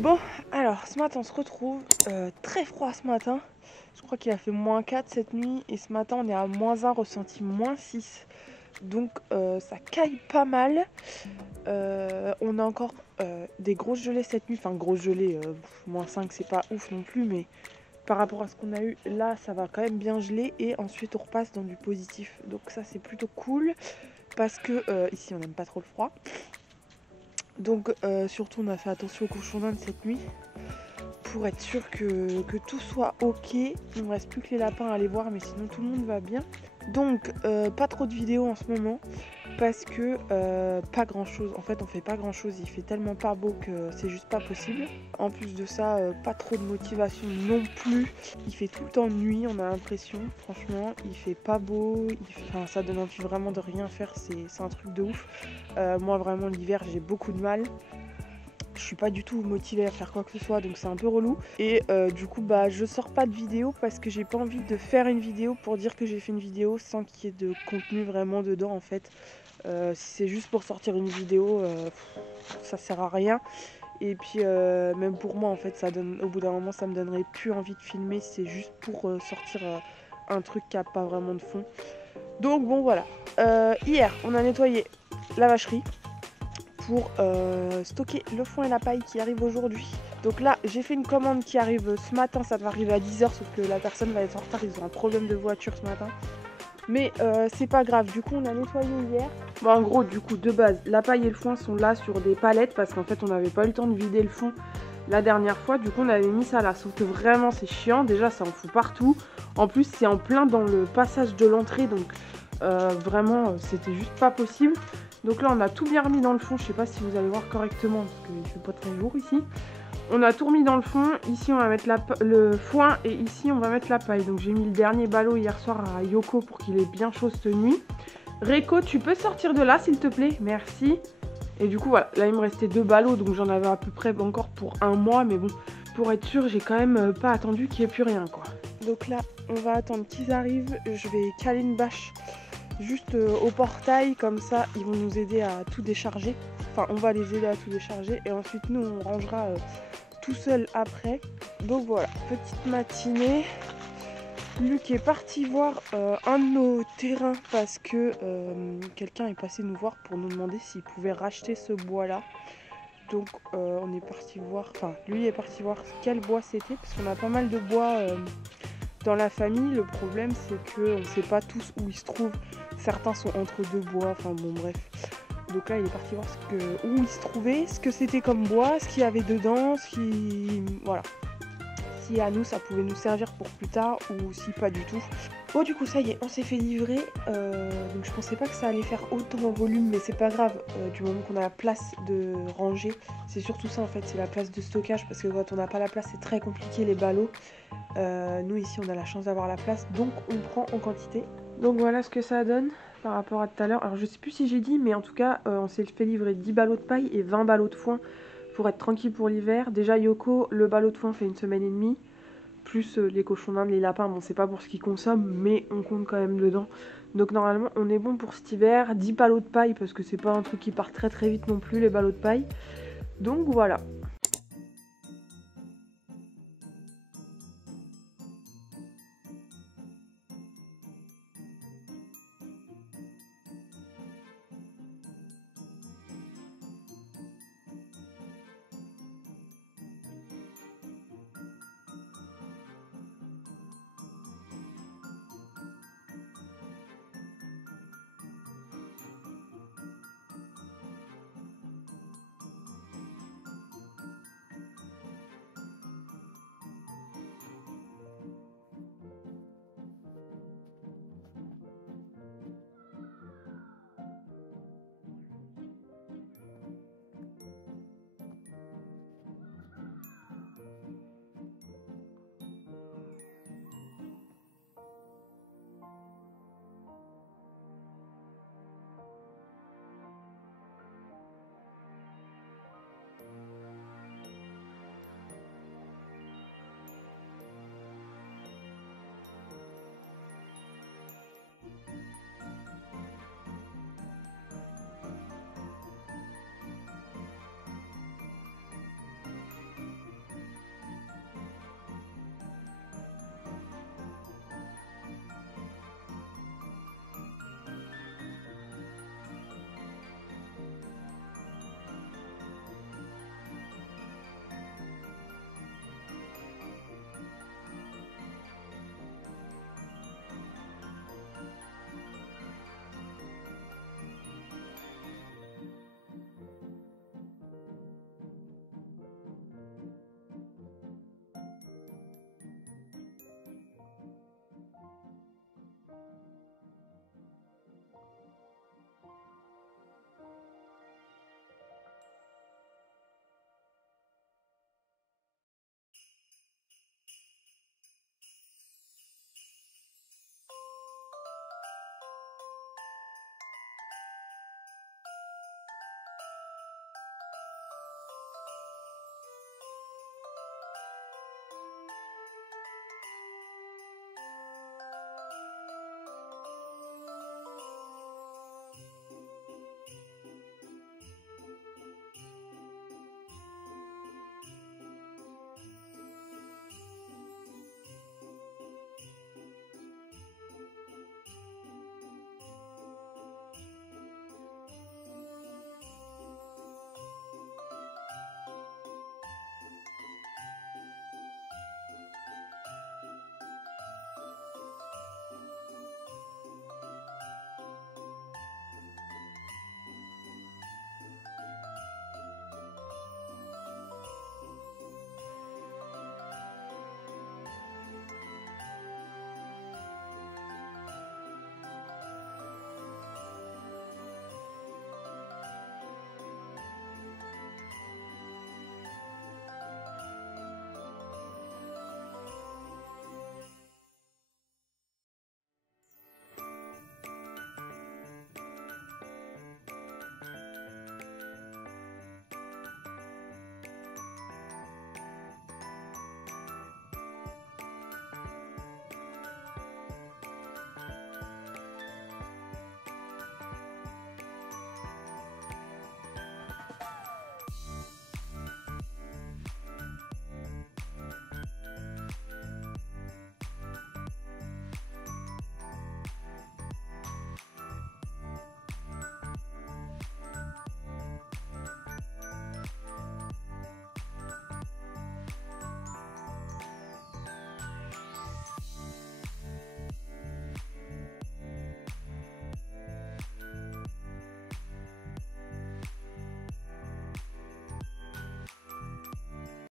Bon, alors ce matin on se retrouve, très froid ce matin. Je crois qu'il a fait -4 cette nuit et ce matin on est à -1, ressenti -6. Donc ça caille pas mal. On a encore des grosses gelées cette nuit, enfin grosses gelées, -5 c'est pas ouf non plus, mais par rapport à ce qu'on a eu là ça va quand même bien geler et ensuite on repasse dans du positif. Donc ça c'est plutôt cool parce que ici on n'aime pas trop le froid. Donc surtout on a fait attention aux cochons d'Inde cette nuit pour être sûr que tout soit ok. Il ne me reste plus que les lapins à aller voir mais sinon tout le monde va bien. Donc pas trop de vidéos en ce moment parce que pas grand chose, en fait on fait pas grand chose, il fait tellement pas beau que c'est juste pas possible. En plus de ça pas trop de motivation non plus, il fait tout le temps nuit on a l'impression, franchement il fait pas beau, enfin, ça donne envie vraiment de rien faire, c'est un truc de ouf. Moi vraiment l'hiver j'ai beaucoup de mal. Je suis pas du tout motivée à faire quoi que ce soit donc c'est un peu relou et du coup bah je sors pas de vidéo parce que j'ai pas envie de faire une vidéo pour dire que j'ai fait une vidéo sans qu'il y ait de contenu vraiment dedans en fait. Si c'est juste pour sortir une vidéo ça sert à rien et puis même pour moi en fait ça donne, au bout d'un moment ça me donnerait plus envie de filmer, c'est juste pour sortir un truc qui a pas vraiment de fond. Donc bon voilà, hier on a nettoyé la vacherie pour stocker le foin et la paille qui arrivent aujourd'hui. Donc là j'ai fait une commande qui arrive ce matin, ça va arriver à 10 h sauf que la personne va être en retard, ils ont un problème de voiture ce matin. Mais c'est pas grave, du coup on a nettoyé hier. Bon en gros du coup de base la paille et le foin sont là sur des palettes parce qu'en fait on n'avait pas eu le temps de vider le fond la dernière fois. Du coup on avait mis ça là, sauf que vraiment c'est chiant, déjà ça en fout partout. En plus c'est en plein dans le passage de l'entrée donc vraiment c'était juste pas possible. Donc là on a tout bien remis dans le fond, je sais pas si vous allez voir correctement parce qu'il fait pas très jour ici. On a tout remis dans le fond, ici on va mettre le foin et ici on va mettre la paille. Donc j'ai mis le dernier ballot hier soir à Yoko pour qu'il ait bien chaud cette nuit. Réco, tu peux sortir de là s'il te plaît, merci. Et du coup voilà, là il me restait 2 ballots donc j'en avais à peu près encore pour 1 mois. Mais bon, pour être sûr j'ai quand même pas attendu qu'il n'y ait plus rien quoi. Donc là on va attendre qu'ils arrivent, je vais caler une bâche juste au portail, comme ça ils vont nous aider à tout décharger. Enfin on va les aider à tout décharger et ensuite nous on rangera tout seul après. Donc voilà, petite matinée. Luc est parti voir un de nos terrains parce que quelqu'un est passé nous voir pour nous demander s'il pouvait racheter ce bois là. Donc on est parti voir, enfin lui est parti voir quel bois c'était parce qu'on a pas mal de bois dans la famille. Le problème c'est qu'on ne sait pas tous où ils se trouvent. Certains sont entre deux bois, enfin bon bref. Donc là il est parti voir où il se trouvait, ce que c'était comme bois, ce qu'il y avait dedans, voilà. si à nous ça pouvait nous servir pour plus tard ou si pas du tout. Bon du coup ça y est, on s'est fait livrer, donc je pensais pas que ça allait faire autant en volume, mais c'est pas grave, du moment qu'on a la place de ranger, c'est surtout ça en fait, c'est la place de stockage, parce que quand on n'a pas la place c'est très compliqué les ballots. Nous ici on a la chance d'avoir la place, donc on prend en quantité. Donc voilà ce que ça donne par rapport à tout à l'heure. Alors je sais plus si j'ai dit, mais en tout cas on s'est fait livrer 10 ballots de paille et 20 ballots de foin pour être tranquille pour l'hiver. Déjà Yoko, le ballot de foin fait 1 semaine et demie. Plus les cochons d'Inde, les lapins, bon c'est pas pour ce qu'ils consomment, mais on compte quand même dedans. Donc normalement on est bon pour cet hiver. 10 ballots de paille parce que c'est pas un truc qui part très très vite non plus les ballots de paille. Donc voilà.